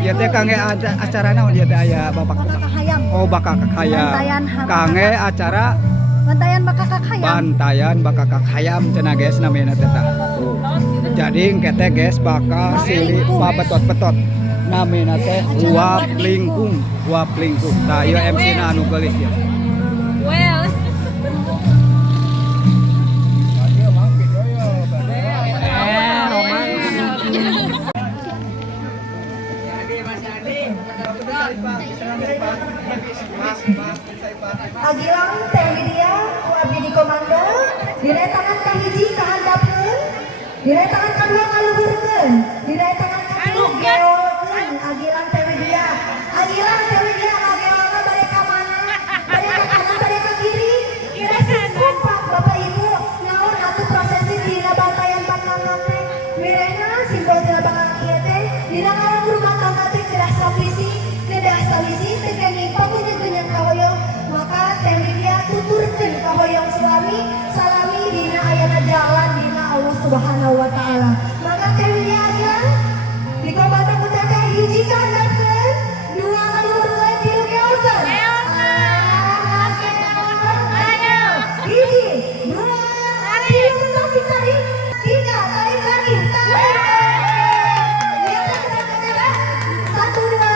Ieu teh kangge acara naon ieu teh aya bapak? Kakak-kakak Oh, bakakak hayam. Bantayan Kangge acara Bantayan bakakak hayam. bantayan bakakak hayam cenah guys namanya teh tah. Jadi engke guys bakal silih pabetot-betot. Namina teh uap lingkung, uap lingkung. Tah ieu MC-na anu geulis ya. Well. Agilang teh media ku abdi di komando dina tangan kahiji kahandapkeun dina tangan kadua ngaluhurkeun dina tangan katilu geolkeun agilang teh media ngageolna bade ka mana bade ka kanan bade ka kiri kira kumpak Bapak Ibu naon atuh prosesi dina bantayan bakal teh mirena simbol dina bakal kieu teh dina ngaran rumah tangga teh kedah samisi teh nyimpang jeung kahoyong maka teh media tuturkeun kahoyong suami salami dina ayana jalan dina Allah Subhanahu wa taala maka teh media agilan di komando putra teh hiji kahandapkeun dua ngaluhurkeun tilu geolkeun hiji dua tilu tasik tari tiga tarik lagi satu dua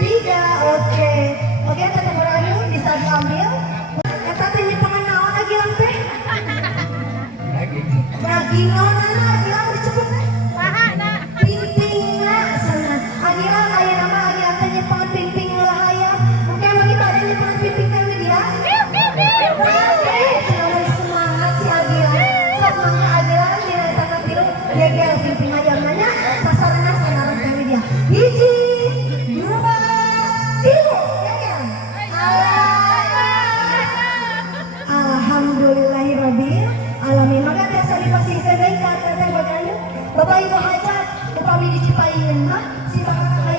tiga oke teh murayu bisa diambil eta teh nyimpangan naon agilang teh raginona agilang dicepet teh pingpingna sana agilang aya nama agilang teh nyimpangan pingping ulah hayam oke bagi pada nyimpangan pingping teh dia semangat si agilang sok mangga agilang dina tangga tilu gegel pingping hayam nanya sasarana sanaran teh dia hiji dua tilu gegel Alhamdulillahirabbil alamin maka tiasa dipasihkeun deui ka teteh bagayu Bapak Ibu hajat upami dicipaieun mah si bakal